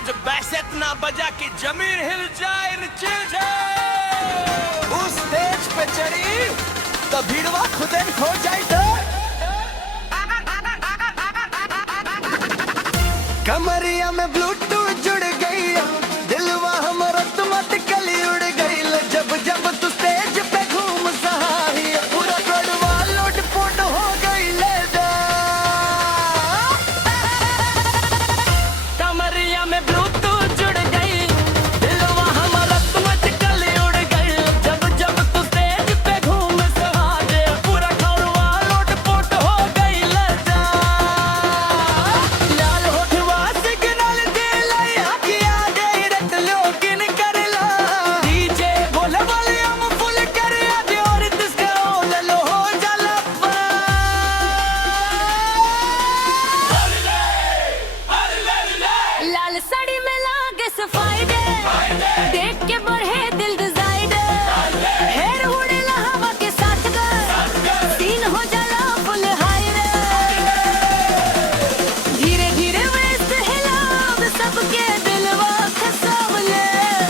आज बैसेत ना बजा कि जमीन हिल जाए चिल जाए। उस स्टेज पे चढ़ी तो भीड़वा खुदे खो जाए तो कमरिया में ब्लूटूथ जुड़ गई, दिलवा हमारा ऑटोमेटिकली उड़ गई। जब जब तू स्टेज पे घूम सहाही पूरा गढ़वा लोटपोट हो गई। ले जा कमरिया में ब्लूटूथ जुड़ गई, दिलवा हमारा ऑटोमेटिकली उड़ गई। जब जब तू स्टेज पे घूम सहाही पूरा गढ़वा लोटपोट हो गई। ले जा लाल होठवा सिग्नल दे लाई हकिया दे रट लोगिन कर ला। डीजे बोले वॉल्यूम फुल कर दे और इसका लो हो जाला लाल साड़ी में लागे सफाई दे, देख के बढ़े दिल डिजाइन। हेर उड़ेला हवा के साथ गर, सीन हो जाला फुल हाई रे। धीरे धीरे वेस्ट हिलाव सबके दिलवा खसावले।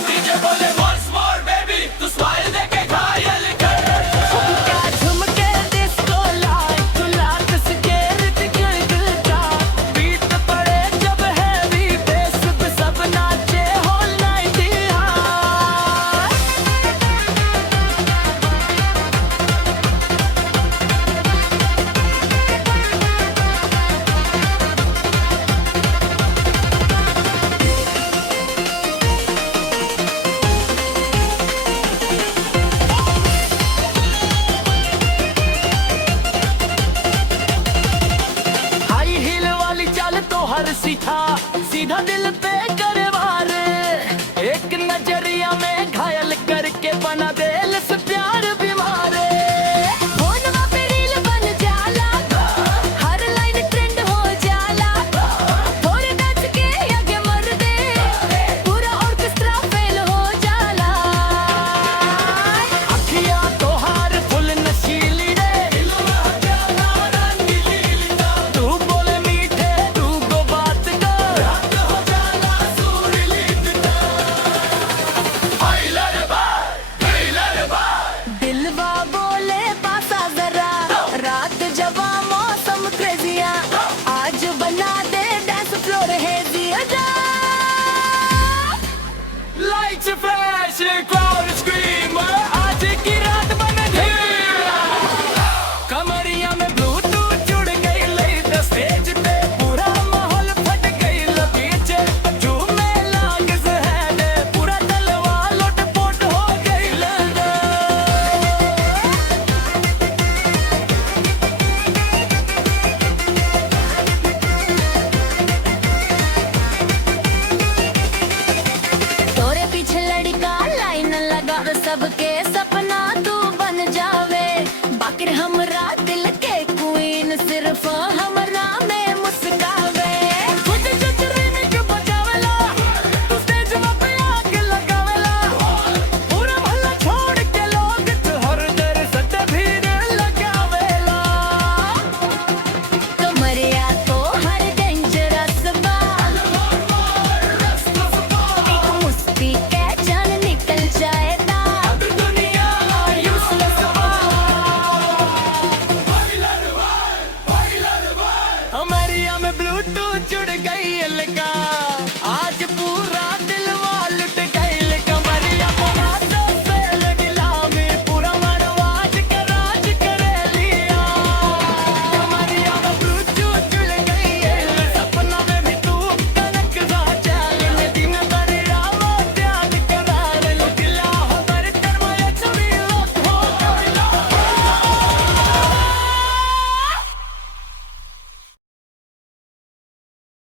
डीजे बोले once more baby तू स्माइल दे के घायल कर। झुमका झुमके डिस्को लाइट तू लात सके रित गिरगिटा। बीट पड़े जब हैवी बेस पे सब नाचे होल नाइट हाई। हाई हील वाली चाल तो हर सीधा दिल पे करे वार। एक नजरिया में घायल करके बना दिल से प्यार बीमार। फोनवा पे रील बन जाला, हर लाइन ट्रेंड हो जाला। थोड़े नाच के आगे मर दे, पूरा ऑर्केस्ट्रा फेल हो जाला। अखियां तो हार फुल नशीली रे, तू बोले मीठे तू गो बात कर। दिलवा बोले पासा जरा, रात जवा मौसम क्रेजिया। आज बना दे डांस फ्लोर हेजिया जा। Lights are flashing, crowd is screaming, आज की रात बन गई। कमरिया में ब्लूटूथ जुड़ गई, लाइट स्टेज पे पूरा माहौल फट गई। बीचे झूमे लाग सहने पूरा तलवा लोटपोट हो गई। लगा तोरे पीछे लड़का लाइन लगा, सबके सपना तू बन जावे। बाकिर हमरा दिल के क्वीन सिर्फ हमरा में मुस्कावे। खुद चचरी के बजावेला, तू स्टेज पे आके लगावेला। पूरा मोहल्ला छोड़ के लोग तोहर दर सट भीड़ लगावेला। कमरिया तो हर डेंजरस बा, एक मुस्की के जान निकल जाएगा। दुनिया useless कमरिया में ब्लूटूथ जुड़ गई।